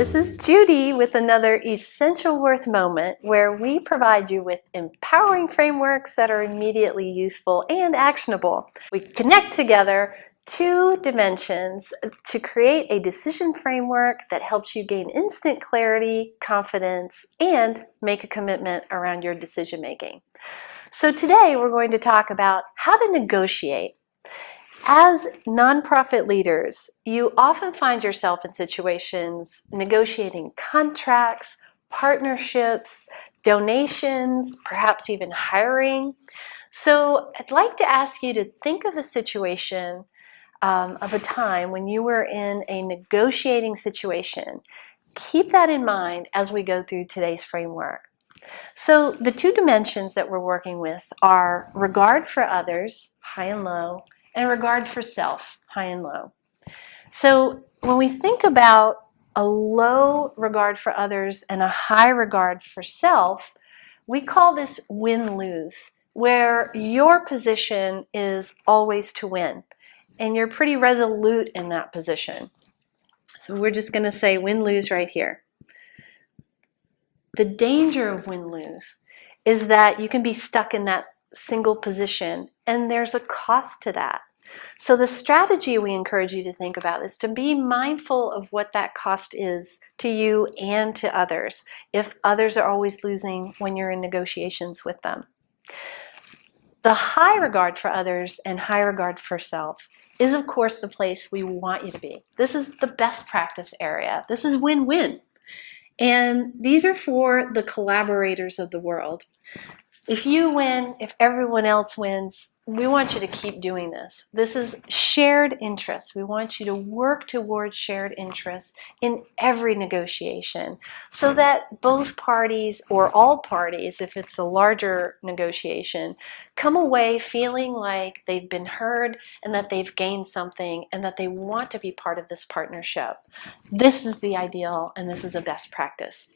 This is Judy with another Essential Worth Moment, where we provide you with empowering frameworks that are immediately useful and actionable. We connect together two dimensions to create a decision framework that helps you gain instant clarity, confidence, and make a commitment around your decision making. So today we're going to talk about how to negotiate. As nonprofit leaders, you often find yourself in situations negotiating contracts, partnerships, donations, perhaps even hiring. So I'd like to ask you to think of a situation of a time when you were in a negotiating situation. Keep that in mind as we go through today's framework. So the two dimensions that we're working with are regard for others, high and low, and regard for self, high and low. So when we think about a low regard for others and a high regard for self, we call this win-lose, where your position is always to win, and you're pretty resolute in that position. So we're just going to say win-lose right here. The danger of win-lose is that you can be stuck in that single position, and there's a cost to that. So the strategy we encourage you to think about is to be mindful of what that cost is to you and to others, if others are always losing when you're in negotiations with them. The high regard for others and high regard for self is, of course, the place we want you to be. This is the best practice area. This is win-win. And these are for the collaborators of the world. If you win, if everyone else wins, we want you to keep doing this. This is shared interest. We want you to work towards shared interests in every negotiation so that both parties, or all parties, if it's a larger negotiation, come away feeling like they've been heard and that they've gained something and that they want to be part of this partnership. This is the ideal, and this is a best practice.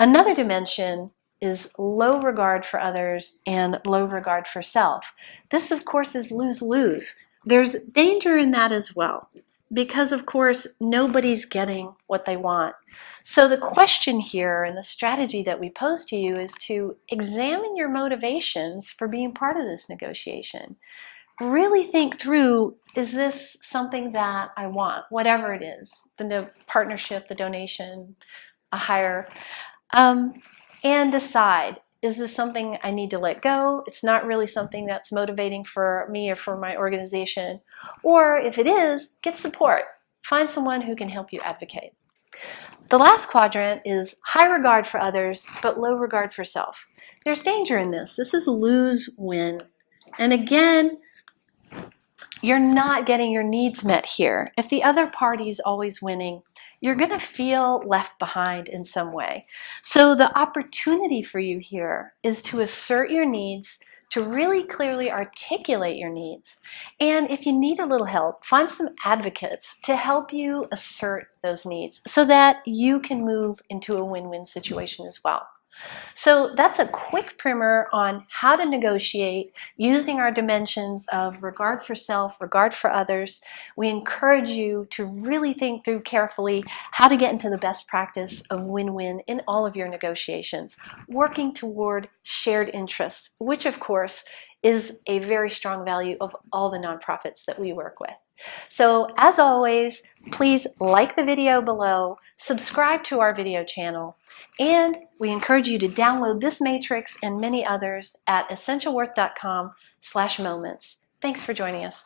Another dimension is low regard for others and low regard for self. This, of course, is lose-lose. There's danger in that as well, because, of course, nobody's getting what they want. So the question here and the strategy that we pose to you is to examine your motivations for being part of this negotiation. Really think through, is this something that I want, whatever it is, the partnership, the donation, a hire, and decide, is this something I need to let go? It's not really something that's motivating for me or for my organization. Or if it is, get support. Find someone who can help you advocate. The last quadrant is high regard for others, but low regard for self. There's danger in this. This is lose-win. And again, you're not getting your needs met here. If the other party is always winning, you're going to feel left behind in some way. So the opportunity for you here is to assert your needs, to really clearly articulate your needs. And if you need a little help, find some advocates to help you assert those needs so that you can move into a win-win situation as well. So that's a quick primer on how to negotiate using our dimensions of regard for self, regard for others. We encourage you to really think through carefully how to get into the best practice of win-win in all of your negotiations, working toward shared interests, which of course is a very strong value of all the nonprofits that we work with. So as always, please like the video below, subscribe to our video channel, and we encourage you to download this matrix and many others at essentialworth.com/moments. Thanks for joining us.